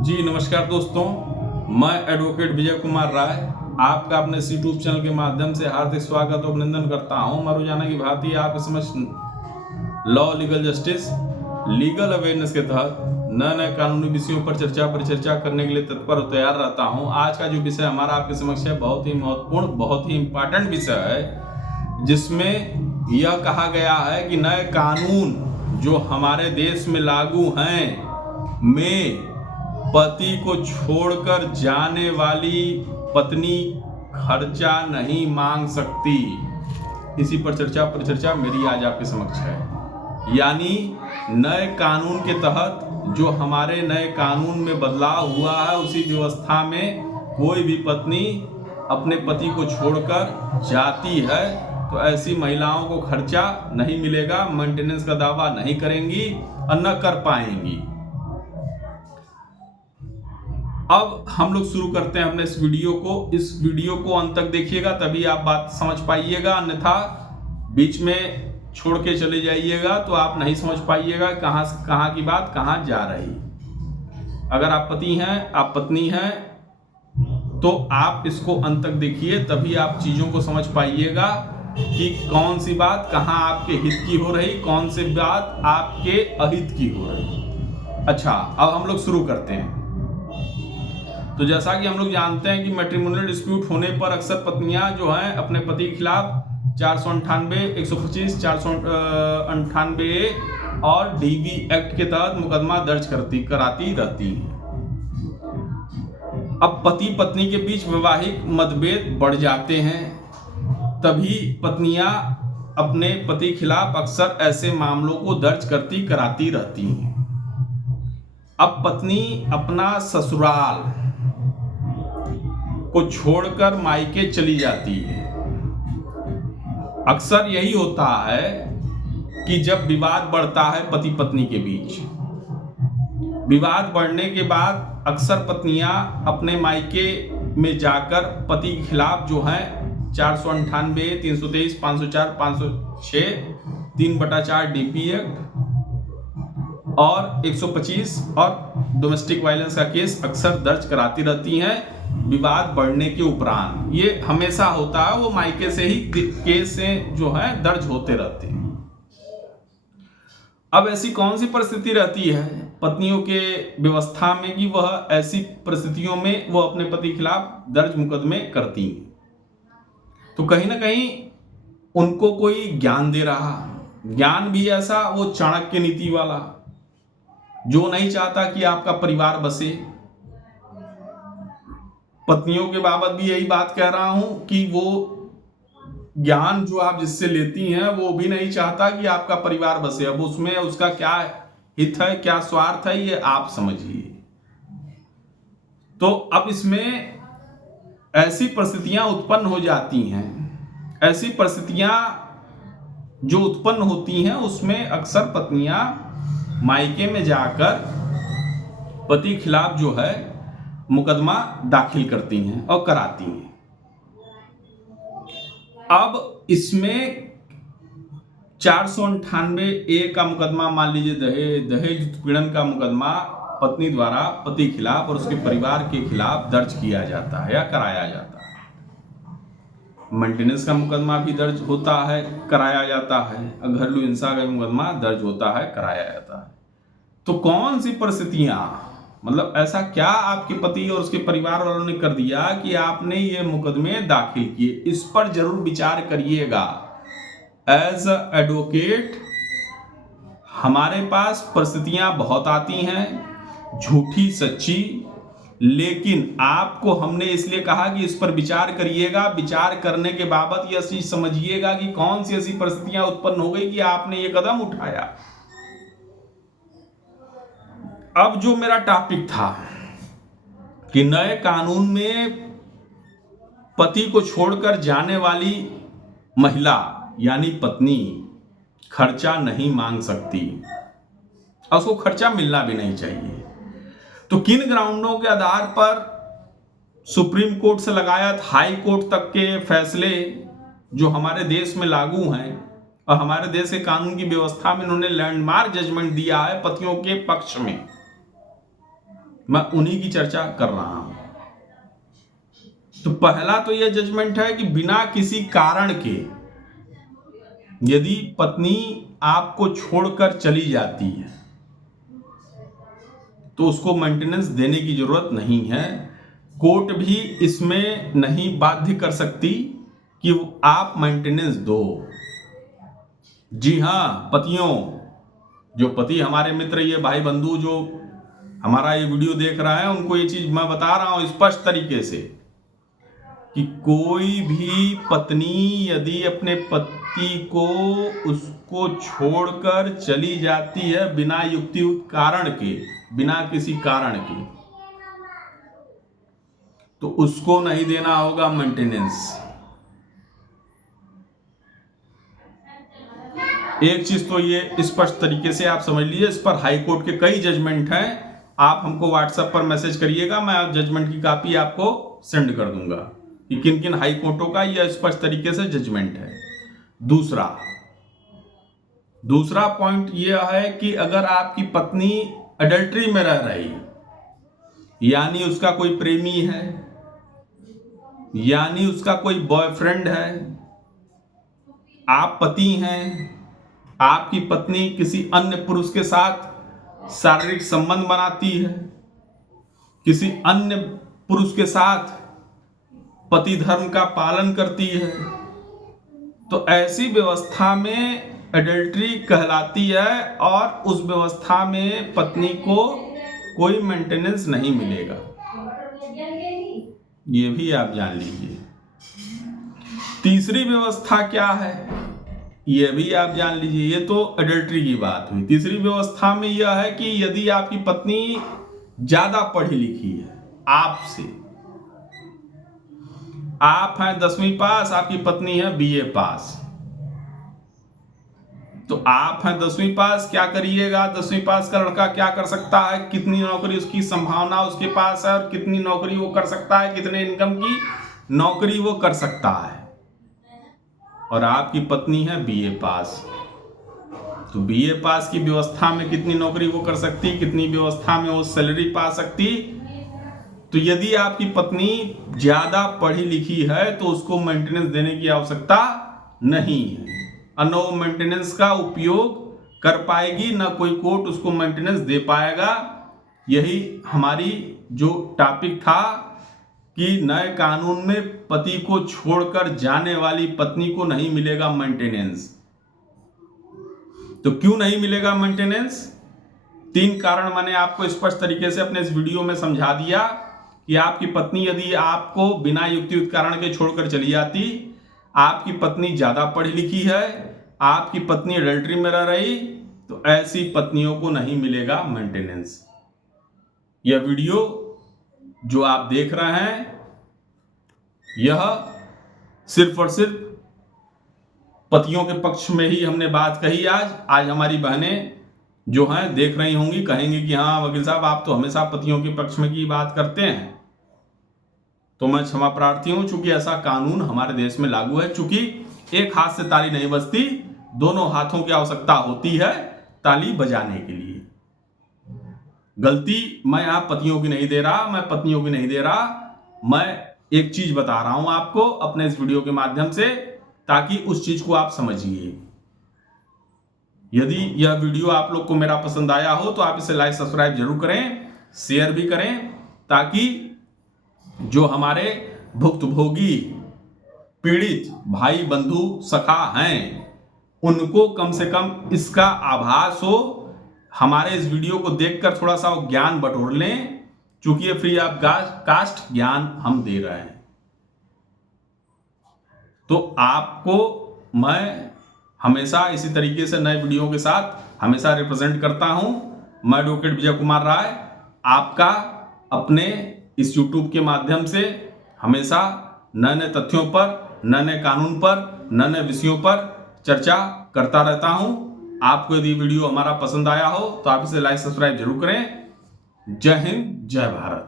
जी नमस्कार दोस्तों, मैं एडवोकेट विजय कुमार राय आपका अपने इस यूट्यूब चैनल के माध्यम से हार्दिक स्वागत और अभिनंदन करता हूं। मैं रोजाना की भांति आपके समक्ष law legal justice legal awareness के तहत नए नए कानूनी विषयों पर परिचर्चा करने के लिए तत्पर और तैयार रहता हूं। आज का जो विषय हमारा आपके समक्ष है बहुत ही महत्वपूर्ण, बहुत ही इम्पोर्टेंट विषय है, जिसमें यह कहा गया है कि नए कानून जो हमारे देश में लागू हैं में पति को छोड़कर जाने वाली पत्नी खर्चा नहीं मांग सकती। इसी पर परिचर्चा मेरी आज आपके समक्ष है। यानी नए कानून के तहत जो हमारे नए कानून में बदलाव हुआ है, उसी व्यवस्था में कोई भी पत्नी अपने पति को छोड़कर जाती है तो ऐसी महिलाओं को खर्चा नहीं मिलेगा, मेंटेनेंस का दावा नहीं करेंगी और न कर पाएंगी। अब हम लोग शुरू करते हैं अपने इस वीडियो को अंत तक देखिएगा, तभी आप बात समझ पाइएगा, अन्यथा बीच में छोड़ के चले जाइएगा तो आप नहीं समझ पाइएगा कहाँ की बात कहाँ जा रही। अगर आप पति हैं, आप पत्नी हैं, तो आप इसको अंत तक देखिए, तभी आप चीजों को समझ पाइएगा कि कौन सी बात कहाँ आपके हित की हो रही, कौन सी बात आपके अहित की हो रही। अच्छा, अब हम लोग शुरू करते हैं। तो जैसा कि हम लोग जानते हैं कि मैट्रिमोनियल डिस्प्यूट होने पर अक्सर पत्नियां जो हैं अपने पति के खिलाफ 498, 125, 498 और डीवी एक्ट के तहत मुकदमा दर्ज कराती रहती हैं। अब पति पत्नी के बीच वैवाहिक मतभेद बढ़ जाते हैं, तभी पत्नियां अपने पति के खिलाफ अक्सर ऐसे मामलों को दर्ज कराती रहती हैं। अब पत्नी अपना ससुराल को छोड़कर मायके चली जाती है। अक्सर यही होता है कि जब विवाद बढ़ता है पति पत्नी के बीच, विवाद बढ़ने के बाद अक्सर पत्नियां अपने मायके में जाकर पति के खिलाफ जो है 498, 323, 504, 506, 3/4 डीपी एक्ट और 125 और डोमेस्टिक वायलेंस का केस अक्सर दर्ज कराती रहती हैं विवाद बढ़ने के उपरांत। ये हमेशा होता है, वो मायके से ही केस से जो है दर्ज होते रहते हैं। अब ऐसी कौन सी परिस्थिति रहती है पत्नियों के व्यवस्था में कि वह ऐसी परिस्थितियों में वो अपने पति के खिलाफ दर्ज मुकदमे करती हैं? तो कहीं ना कहीं उनको कोई ज्ञान दे रहा, ज्ञान भी ऐसा वो चाणक्य नीति वाला, जो नहीं चाहता कि आपका परिवार बसे। पत्नियों के बाबत भी यही बात कह रहा हूं कि वो ज्ञान जो आप जिससे लेती हैं वो भी नहीं चाहता कि आपका परिवार बसे। अब उसमें उसका क्या हित है, क्या स्वार्थ है, ये आप समझिए। तो अब इसमें ऐसी परिस्थितियां उत्पन्न हो जाती हैं, ऐसी परिस्थितियां जो उत्पन्न होती हैं उसमें अक्सर पत्नियां मायके में जाकर पति के खिलाफ जो है मुकदमा दाखिल करती हैं और कराती हैं। अब इसमें 498A का मुकदमा, मान लीजिए दहेज उत्पीड़न का मुकदमा पत्नी द्वारा पति के खिलाफ और उसके परिवार के खिलाफ दर्ज किया जाता है या कराया जाता है। मेंटेनेंस का मुकदमा भी दर्ज होता है, कराया जाता है, और घरेलू हिंसा का मुकदमा दर्ज होता है, कराया जाता है। तो कौन सी परिस्थितियां, मतलब ऐसा क्या आपके पति और उसके परिवार वालों ने कर दिया कि आपने ये मुकदमे दाखिल किए? इस पर जरूर विचार करिएगा। एज अ एडवोकेट हमारे पास परिस्थितियां बहुत आती हैं, झूठी सच्ची, लेकिन आपको हमने इसलिए कहा कि इस पर विचार करिएगा। विचार करने के बाबत यह चीज समझिएगा कि कौन सी ऐसी परिस्थितियां उत्पन्न हो गई कि आपने ये कदम उठाया। अब जो मेरा टॉपिक था कि नए कानून में पति को छोड़कर जाने वाली महिला यानी पत्नी खर्चा नहीं मांग सकती और उसको खर्चा मिलना भी नहीं चाहिए। तो किन ग्राउंडों के आधार पर सुप्रीम कोर्ट से लगाया हाई कोर्ट तक के फैसले जो हमारे देश में लागू हैं और हमारे देश के कानून की व्यवस्था में इन्होंने लैंडमार्क जजमेंट दिया है पतियों के पक्ष में, मैं उन्हीं की चर्चा कर रहा हूं। तो पहला तो यह जजमेंट है कि बिना किसी कारण के यदि पत्नी आपको छोड़कर चली जाती है तो उसको मेंटेनेंस देने की जरूरत नहीं है। कोर्ट भी इसमें नहीं बाध्य कर सकती कि आप मेंटेनेंस दो। जी हाँ पतियों, जो पति हमारे मित्र, ये भाई बंधु जो हमारा ये वीडियो देख रहा है, उनको ये चीज मैं बता रहा हूं स्पष्ट तरीके से कि कोई भी पत्नी यदि अपने पति को उसको छोड़कर चली जाती है बिना युक्तियुक्त कारण के, बिना किसी कारण के, तो उसको नहीं देना होगा मेंटेनेंस। एक चीज तो ये स्पष्ट तरीके से आप समझ लीजिए, इस पर हाई कोर्ट के कई जजमेंट हैं। आप हमको व्हाट्सएप पर मैसेज करिएगा, मैं जजमेंट की कॉपी आपको सेंड कर दूंगा कि किन किन हाई कोर्टों का यह स्पष्ट तरीके से जजमेंट है। दूसरा पॉइंट यह है कि अगर आपकी पत्नी अडल्ट्री में रह रही, यानी उसका कोई प्रेमी है, यानी उसका कोई बॉयफ्रेंड है, आप पति हैं, आपकी पत्नी किसी अन्य पुरुष के साथ शारीरिक संबंध बनाती है, किसी अन्य पुरुष के साथ पति धर्म का पालन करती है, तो ऐसी व्यवस्था में एडल्ट्री कहलाती है और उस व्यवस्था में पत्नी को कोई मेंटेनेंस नहीं मिलेगा। ये भी आप जान लीजिए। तीसरी व्यवस्था क्या है ये भी आप जान लीजिए। ये तो एडल्ट्री की बात हुई। तीसरी व्यवस्था में यह है कि यदि आपकी पत्नी ज्यादा पढ़ी लिखी है आपसे, आप हैं 10वीं पास, आपकी पत्नी है BA पास, तो आप हैं 10वीं पास, क्या करिएगा? 10वीं पास का लड़का क्या कर सकता है, कितनी नौकरी उसकी संभावना उसके पास है और कितनी नौकरी वो कर सकता है, कितने इनकम की नौकरी वो कर सकता है। और आपकी पत्नी है BA पास, तो BA पास की व्यवस्था में कितनी नौकरी वो कर सकती, कितनी व्यवस्था में वो सैलरी पा सकती। तो यदि आपकी पत्नी ज्यादा पढ़ी लिखी है तो उसको मेंटेनेंस देने की आवश्यकता नहीं है, न मेंटेनेंस का उपयोग कर पाएगी, न कोई कोर्ट उसको मेंटेनेंस दे पाएगा। यही हमारी जो टॉपिक था कि नए कानून में पति को छोड़कर जाने वाली पत्नी को नहीं मिलेगा मेंटेनेंस। तो क्यों नहीं मिलेगा मेंटेनेंस? 3 कारण मैंने आपको स्पष्ट तरीके से अपने इस वीडियो में समझा दिया कि आपकी पत्नी यदि आपको बिना युक्तियुक्त कारण के छोड़कर चली जाती, आपकी पत्नी ज्यादा पढ़ी लिखी है, आपकी पत्नी एडल्ट्री में रह रही, तो ऐसी पत्नियों को नहीं मिलेगा मेंटेनेंस। यह वीडियो जो आप देख रहे हैं यह सिर्फ और सिर्फ पतियों के पक्ष में ही हमने बात कही। आज हमारी बहनें जो हैं देख रही होंगी, कहेंगी कि हाँ वकील साहब आप तो हमेशा पतियों के पक्ष में की बात करते हैं। तो मैं क्षमा प्रार्थी हूं, चूंकि ऐसा कानून हमारे देश में लागू है। चूंकि एक हाथ से ताली नहीं बजती, दोनों हाथों की आवश्यकता होती है ताली बजाने के लिए। गलती मैं यहां पतियों की नहीं दे रहा, मैं पत्नियों की नहीं दे रहा। मैं एक चीज बता रहा हूं आपको अपने इस वीडियो के माध्यम से, ताकि उस चीज को आप समझिए। यदि यह वीडियो आप लोग को मेरा पसंद आया हो तो आप इसे लाइक सब्सक्राइब जरूर करें, शेयर भी करें, ताकि जो हमारे भुक्तभोगी पीड़ित भाई बंधु सखा हैं उनको कम से कम इसका आभास हो। हमारे इस वीडियो को देखकर थोड़ा सा ज्ञान बटोर लें, चूंकि ये फ्री ऑफ कास्ट ज्ञान हम दे रहे हैं। तो आपको मैं हमेशा इसी तरीके से नए वीडियो के साथ हमेशा रिप्रेजेंट करता हूं। मैं एडवोकेट विजय कुमार राय आपका अपने इस YouTube के माध्यम से हमेशा नए नए तथ्यों पर, नए नए कानून पर, नए नए विषयों पर चर्चा करता रहता हूं। आपको यदि वीडियो हमारा पसंद आया हो तो आप इसे लाइक सब्सक्राइब जरूर करें। जय हिंद, जय भारत।